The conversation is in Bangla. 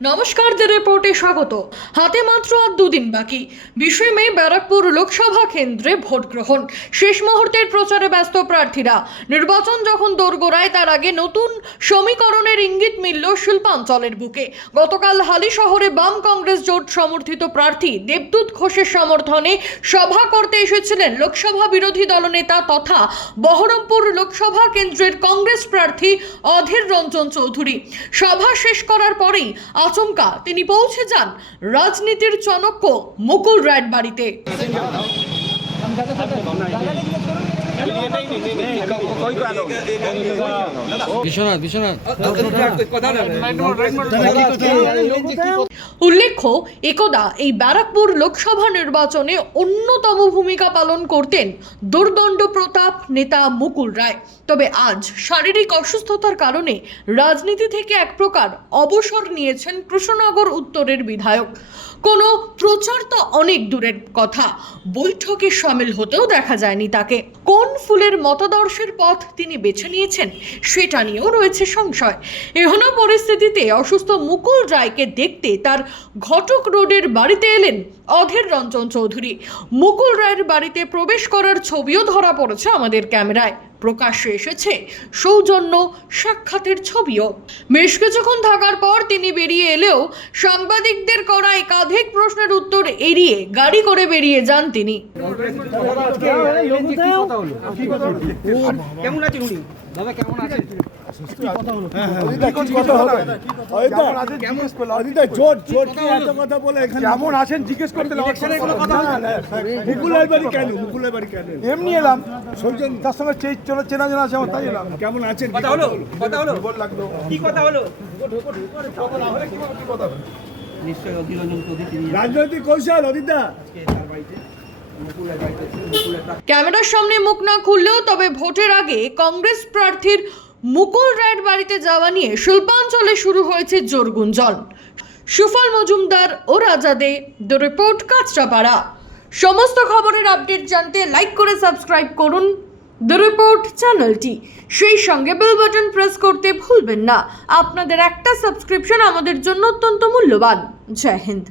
নমস্কার দ্য রিপোর্টে স্বাগত। হাতে মাত্র আর দুদিন বাকি। বিশে মে ব্যারাকপুর লোকসভা কেন্দ্রে ভোট গ্রহণ। শেষ মুহূর্তের প্রচারে ব্যস্ত প্রার্থীরা। নির্বাচন যখন দোরগোড়ায়, তার আগে নতুন সমীকরণের ইঙ্গিত মিলল শিল্পাঞ্চলের বুকে। গতকাল হালি শহরে বাম কংগ্রেস জোট সমর্থিত প্রার্থী দেবদূত ঘোষের সমর্থনে সভা করতে এসেছিলেন লোকসভা বিরোধী দলনেতা তথা বহরমপুর লোকসভা কেন্দ্রের কংগ্রেস প্রার্থী অধীর রঞ্জন চৌধুরী। সভা শেষ করার পরেই আচমকা। তিনি পৌঁছে যান রাজনীতির চনক্য মুকুল রায়ের বাড়িতে। বিশ্বনাথ বিশ্বনাথ উল্লেখ্য, একদা এই ব্যারাকপুর লোকসভা নির্বাচনে অন্যতম ভূমিকা পালন করতেন দুর্দণ্ড প্রতাপ নেতা মুকুল রায়। তবে আজ শারীরিক অসুস্থতার কারণে রাজনীতি থেকে এক প্রকার অবসর নিয়েছেন কৃষ্ণনগর উত্তরের বিধায়ক। কোনো প্রচার তো অনেক দূরের কথা। বৈঠকে সামিল হতেও দেখা যায়নি তাকে। কোন ফুলের মতাদর্শের পথ তিনি বেছে নিয়েছেন সেটা নিয়েও রয়েছে সংশয়। এহন পরিস্থিতিতে অসুস্থ মুকুল রায়কে দেখতে তার ঘটক রোডের বাড়িতে এলেন অধীর রঞ্জন চৌধুরী। মুকুল রায়ের বাড়িতে প্রবেশ করার ছবিও ধরা পড়েছে আমাদের ক্যামেরায়। প্রকাশ্যে এসেছে সৌজন্য সাক্ষাতের ছবিও। বেশ কিছুক্ষণ থাকার পর তিনি বেরিয়ে এলেও সাংবাদিকদের করা একাধিক প্রশ্নের উত্তর এড়িয়ে গাড়ি করে বেরিয়ে যান তিনি। কেমন আছেন দাদা, কেমন আছেন কেমন আছেন? জিজ্ঞেস করতে ইলেকশনের কোনো কথা হয়েছে? মুকুলের বাড়ি কেন? মুকুলের বাড়ি কেন? এমনি এলাম। সৌজন তার সঙ্গে চেনা জানা আছে আমার তাই এলাম। কেমন আছেন? কথা হলো? কথা হলো? কি কথা হলো? রাজনৈতিক কৌশল অদিতা। ক্যামেরার সামনে মুখ না খুললেও তবে ভোটের আগে কংগ্রেস প্রার্থীর মুকুল রায়ের বাড়িতে যাওয়া নিয়ে শিল্পাঞ্চলে শুরু হয়েছে জোর গুঞ্জন। সুফল মজুমদার ও রাজাদে দ্য রিপোর্ট কাঁচরাপাড়া। সমস্ত খবরের আপডেট জানতে লাইক করে সাবস্ক্রাইব করুন। দ্য রিপোর্ট চ্যানেলটি। সেই সঙ্গে বেল বাটন প্রেস করতে ভুলবেন না। আপনাদের একটা সাবস্ক্রিপশন আমাদের জন্য অত্যন্ত মূল্যবান। জয় হিন্দ।